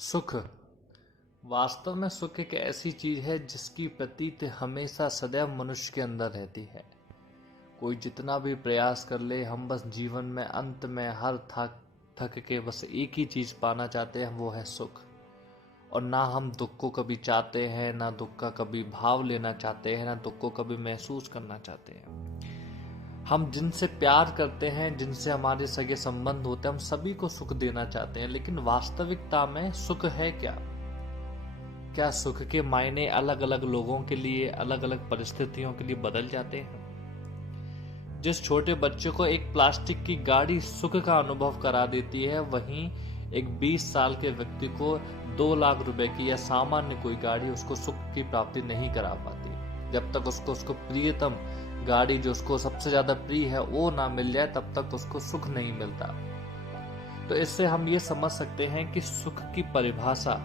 सुख। वास्तव में सुख एक ऐसी चीज है जिसकी प्रतीति हमेशा सदैव मनुष्य के अंदर रहती है। कोई जितना भी प्रयास कर ले, हम बस जीवन में अंत में हर थक थक के बस एक ही चीज पाना चाहते हैं, वो है सुख। और ना हम दुख को कभी चाहते हैं, ना दुख का कभी भाव लेना चाहते हैं, ना दुख को कभी महसूस करना चाहते हैं। हम जिनसे प्यार करते हैं, जिनसे हमारे सगे संबंध होते हैं, हम सभी को सुख देना चाहते हैं। लेकिन वास्तविकता में सुख है क्या? क्या सुख के मायने अलग अलग लोगों के लिए, अलग अलग परिस्थितियों के लिए बदल जाते हैं? जिस छोटे बच्चे को एक प्लास्टिक की गाड़ी सुख का अनुभव करा देती है, वहीं एक 20 साल के व्यक्ति को 2 लाख रुपए की या सामान्य कोई गाड़ी उसको सुख की प्राप्ति नहीं करा पाती। जब तक उसको प्रियतम गाड़ी, जो उसको सबसे ज्यादा प्रिय है, वो ना मिल जाए, तब तक उसको सुख नहीं मिलता। तो इससे हम ये समझ सकते हैं कि सुख की परिभाषा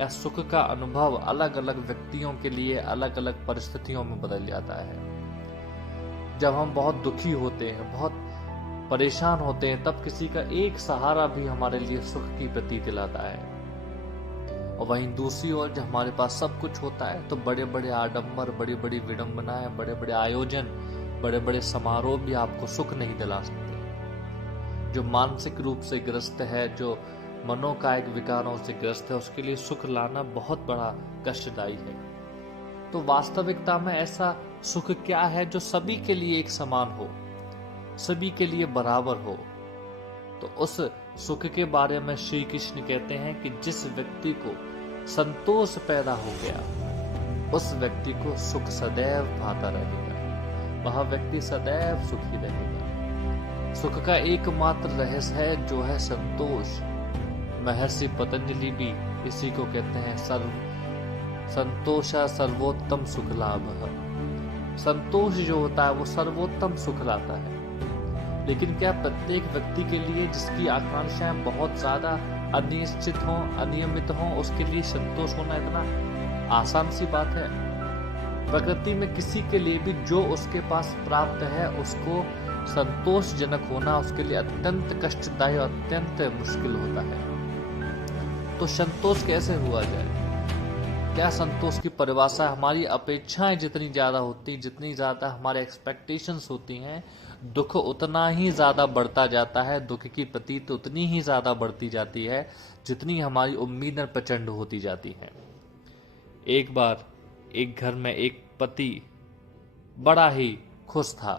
या सुख का अनुभव अलग अलग व्यक्तियों के लिए अलग अलग परिस्थितियों में बदल जाता है। जब हम बहुत दुखी होते हैं, बहुत परेशान होते हैं, तब किसी का एक सहारा भी हमारे लिए सुख की प्रतीति लाता है। और वहीं दूसरी ओर जब हमारे पास सब कुछ होता है, तो बड़े बड़े आडंबर, बड़ी बड़ी विडंबनाएं, बड़े बड़े आयोजन, बड़े बड़े समारोह भी आपको सुख नहीं दिला सकते। जो मानसिक रूप से ग्रस्त है, जो मनोकायिक विकारों से ग्रस्त है, उसके लिए सुख लाना बहुत बड़ा कष्टदायी है। तो वास्तविकता में ऐसा सुख क्या है जो सभी के लिए एक समान हो, सभी के लिए बराबर हो? तो उस सुख के बारे में श्री कृष्ण कहते हैं कि जिस व्यक्ति को संतोष पैदा हो गया, उस व्यक्ति को सुख सदैव भाता रहेगा, वह व्यक्ति सदैव सुखी रहेगा। सुख का एकमात्र रहस्य है जो है संतोष। महर्षि पतंजलि भी इसी को कहते हैं संतोषा सर्वोत्तम सुख लाभ। संतोष जो होता है वो सर्वोत्तम सुख लाता है। लेकिन क्या प्रत्येक व्यक्ति के लिए, जिसकी आकांक्षाएं बहुत ज्यादा अनिश्चित हों, अनियमित हों, उसके लिए संतोष होना इतना आसान सी बात है? प्रकृति में किसी के लिए भी जो उसके पास प्राप्त है, उसको संतोषजनक होना उसके लिए अत्यंत कष्टदायी और अत्यंत मुश्किल होता है। तो संतोष कैसे हुआ जाए? क्या संतोष की परिभाषा? हमारी अपेक्षाएं जितनी ज्यादा होती, जितनी ज्यादा हमारे एक्सपेक्टेशंस होती हैं, दुख उतना ही ज्यादा बढ़ता जाता है। दुख की प्रतीति उतनी ही ज्यादा बढ़ती जाती है जितनी हमारी उम्मीदें प्रचंड होती जाती हैं। एक बार एक घर में एक पति बड़ा ही खुश था,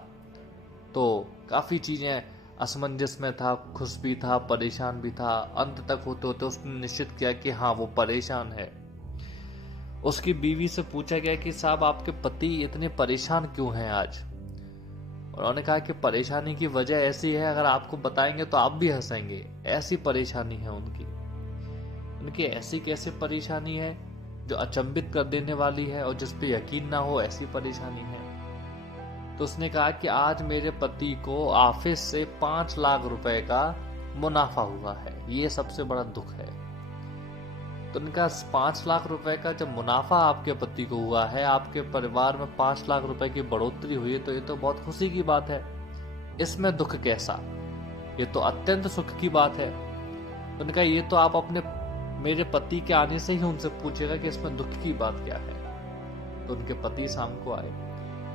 तो काफी चीजें असमंजस में था, खुश भी था, परेशान भी था। अंत तक होते होते उसने निश्चित किया कि हाँ, वो परेशान है। उसकी बीवी से पूछा गया कि साहब, आपके पति इतने परेशान क्यों हैं आज? उन्होंने कहा कि परेशानी की वजह ऐसी है, अगर आपको बताएंगे तो आप भी हंसेंगे। ऐसी परेशानी है उनकी। उनकी ऐसी कैसे परेशानी है जो अचंभित कर देने वाली है और जिस पे यकीन ना हो, ऐसी परेशानी है। तो उसने कहा कि आज मेरे पति को ऑफिस से 5 लाख रुपए का मुनाफा हुआ है, ये सबसे बड़ा दुख है। तो उनका 5 लाख रुपए का जब मुनाफा आपके पति को हुआ है, आपके परिवार में 5 लाख रुपए की बढ़ोतरी हुई है, तो ये तो बहुत खुशी की बात है। इसमें दुख कैसा? ये तो अत्यंत सुख की बात है। तो उनका ये तो आप अपने मेरे पति के आने से ही उनसे पूछेगा कि इसमें दुख की बात क्या है। तो उनके पति शाम को आए,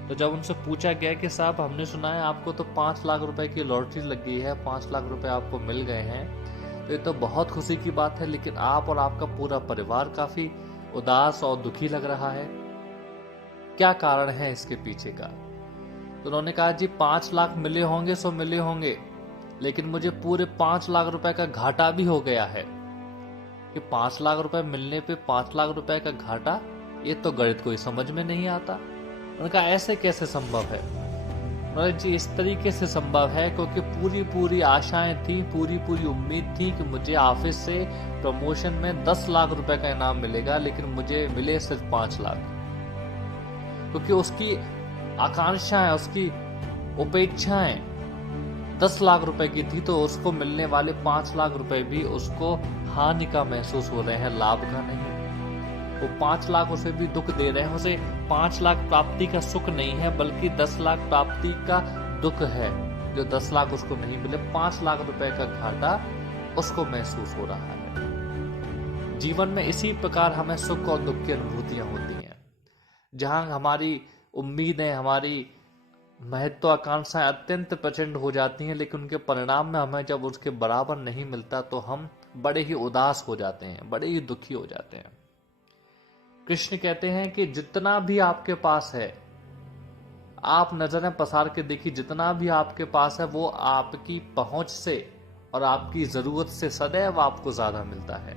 तो जब उनसे पूछा गया कि साहब, हमने सुना है आपको तो 5 लाख रुपए की लॉटरी लग गई है, 5 लाख रुपए आपको मिल गए हैं, तो ये तो बहुत खुशी की बात है, लेकिन आप और आपका पूरा परिवार काफी उदास और दुखी लग रहा है, क्या कारण है इसके पीछे का? तो उन्होंने कहा, जी 5 लाख मिले होंगे सो मिले होंगे, लेकिन मुझे पूरे 5 लाख रुपए का घाटा भी हो गया है। कि 5 लाख रुपए मिलने पे 5 लाख रुपए का घाटा, ये तो गणित कोई समझ में नहीं आता। उन्होंने कहा, ऐसे कैसे संभव है? जी इस तरीके से संभव है क्योंकि पूरी आशाएं थी, पूरी उम्मीद थी कि मुझे ऑफिस से प्रमोशन में 10 लाख रुपए का इनाम मिलेगा, लेकिन मुझे मिले सिर्फ 5 लाख। क्योंकि उसकी आकांक्षाएं, उसकी उपेक्षाएं 10 लाख रुपए की थी, तो उसको मिलने वाले 5 लाख रुपए भी उसको हानि का महसूस हो रहे हैं, लाभ का नहीं। वो 5 लाख उसे भी दुख दे रहे हैं। उसे 5 लाख प्राप्ति का सुख नहीं है, बल्कि 10 लाख प्राप्ति का दुख है। जो 10 लाख उसको नहीं मिले, 5 लाख रुपए का घाटा उसको महसूस हो रहा है। जीवन में इसी प्रकार हमें सुख और दुख की अनुभूतियां होती हैं। जहां हमारी उम्मीदें, हमारी महत्वाकांक्षाएं अत्यंत प्रचंड हो जाती हैं, लेकिन उनके परिणाम में हमें जब उसके बराबर नहीं मिलता तो हम बड़े ही उदास हो जाते हैं, बड़े ही दुखी हो जाते हैं। कृष्ण कहते हैं कि जितना भी आपके पास है, आप नजरें पसार के देखिए, जितना भी आपके पास है वो आपकी पहुंच से और आपकी जरूरत से सदैव आपको ज्यादा मिलता है।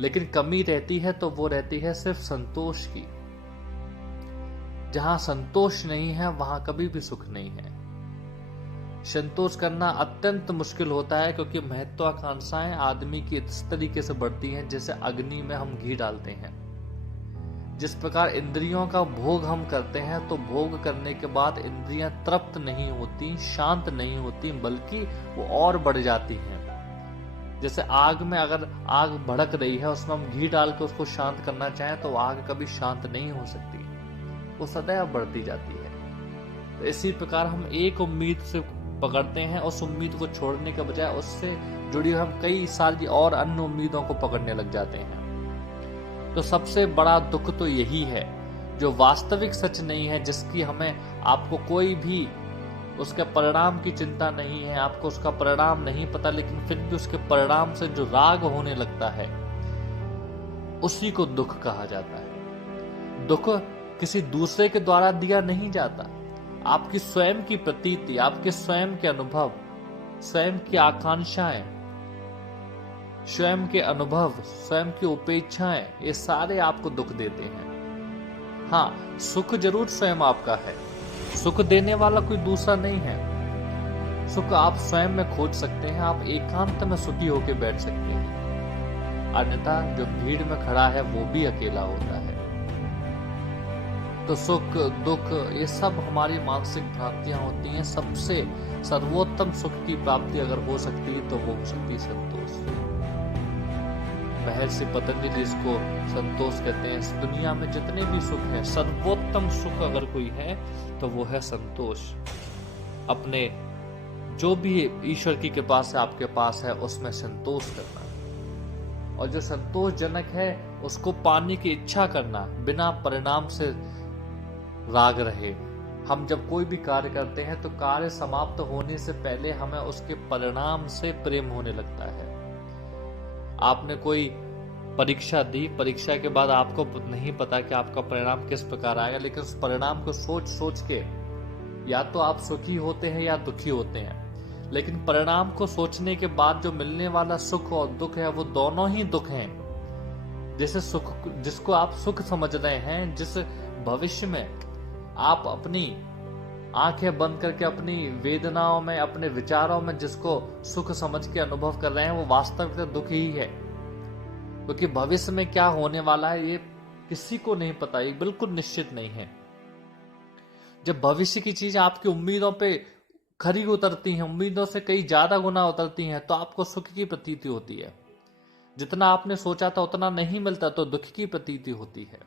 लेकिन कमी रहती है तो वो रहती है सिर्फ संतोष की। जहां संतोष नहीं है वहां कभी भी सुख नहीं है। संतोष करना अत्यंत मुश्किल होता है, क्योंकि महत्वाकांक्षाएं आदमी की इस तरीके से बढ़ती हैं जैसे अग्नि में हम घी डालते हैं। जिस प्रकार इंद्रियों का भोग हम करते हैं तो भोग करने के बाद इंद्रियां तृप्त नहीं होती, शांत नहीं होती, बल्कि वो और बढ़ जाती हैं। जैसे आग में अगर आग भड़क रही है, उसमें हम घी डाल के उसको शांत करना चाहें तो आग कभी शांत नहीं हो सकती, वो सदैव बढ़ती जाती है। तो इसी प्रकार हम एक उम्मीद से पकड़ते हैं, उस उम्मीद को छोड़ने के बजाय उससे जुड़ी हुई हम कई सारी और अन्य उम्मीदों को पकड़ने लग जाते हैं। तो सबसे बड़ा दुख तो यही है, जो वास्तविक सच नहीं है, जिसकी हमें आपको कोई भी उसके परिणाम की चिंता नहीं है, आपको उसका परिणाम नहीं पता, लेकिन फिर भी उसके परिणाम से जो राग होने लगता है उसी को दुख कहा जाता है। दुख किसी दूसरे के द्वारा दिया नहीं जाता, आपकी स्वयं की प्रतीति, आपके स्वयं के अनुभव, स्वयं की आकांक्षाएं, स्वयं के अनुभव, स्वयं की उपेक्षाएं, ये सारे आपको दुख देते हैं। हाँ, सुख जरूर स्वयं आपका है, सुख देने वाला कोई दूसरा नहीं है। सुख आप स्वयं में खोज सकते हैं, आप एकांत में सुखी होकर बैठ सकते हैं, अन्यथा जो भीड़ में खड़ा है वो भी अकेला होता है। तो सुख दुख ये सब हमारी मानसिक भ्रांतियां होती हैं। सबसे सर्वोत्तम सुख की प्राप्ति अगर हो सकती है तो वो हो सकती है संतोष। महर्षि पतंजलि इसको संतोष कहते हैं। इस दुनिया में जितने भी सुख हैं, सर्वोत्तम सुख अगर कोई है तो वो है संतोष। अपने जो भी ईश्वर की कृपा से आपके पास है उसमें संतोष करना, और जो संतोषजनक है उसको पाने की इच्छा करना, बिना परिणाम से राग रहे। हम जब कोई भी कार्य करते हैं तो कार्य समाप्त होने से पहले हमें उसके परिणाम से प्रेम होने लगता है। आपने कोई परीक्षा दी, परीक्षा के बाद आपको नहीं पता कि आपका परिणाम किस प्रकार आएगा, लेकिन उस परिणाम को सोच सोच के या तो आप सुखी होते हैं या दुखी होते हैं। लेकिन परिणाम को सोचने के बाद जो मिलने वाला सुख और दुख है वो दोनों ही दुख हैं। जैसे सुख जिसको आप सुख समझ रहे हैं, जिस भविष्य में आप अपनी आंखें बंद करके अपनी वेदनाओं में, अपने विचारों में जिसको सुख समझ के अनुभव कर रहे हैं, वो वास्तविक दुख ही है। क्योंकि भविष्य में क्या होने वाला है ये किसी को नहीं पता, ये बिल्कुल निश्चित नहीं है। जब भविष्य की चीज आपकी उम्मीदों पे खरी उतरती हैं, उम्मीदों से कई ज्यादा गुना उतरती हैं, तो आपको सुख की प्रतीति होती है। जितना आपने सोचा था उतना नहीं मिलता तो दुख की प्रतीति होती है।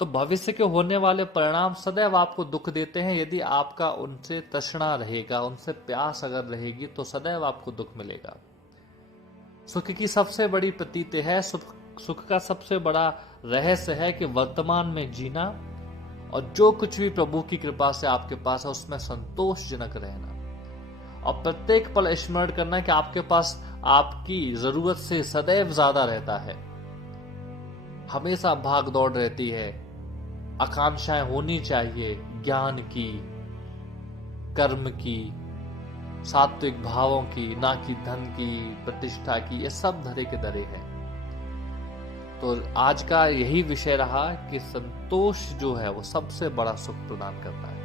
तो भविष्य के होने वाले परिणाम सदैव आपको दुख देते हैं। यदि आपका उनसे तृष्णा रहेगा, उनसे प्यास अगर रहेगी तो सदैव आपको दुख मिलेगा। सुख की सबसे बड़ी प्रतीति है, सुख का सबसे बड़ा रहस्य है कि वर्तमान में जीना और जो कुछ भी प्रभु की कृपा से आपके पास है उसमें संतोषजनक रहना, और प्रत्येक पल स्मरण करना कि आपके पास आपकी जरूरत से सदैव ज्यादा रहता है। हमेशा भाग दौड़ रहती है, आकांक्षाएं होनी चाहिए ज्ञान की, कर्म की, सात्विक भावों की, ना कि धन की, प्रतिष्ठा की। ये सब धरे के धरे हैं। तो आज का यही विषय रहा कि संतोष जो है वो सबसे बड़ा सुख प्रदान करता है।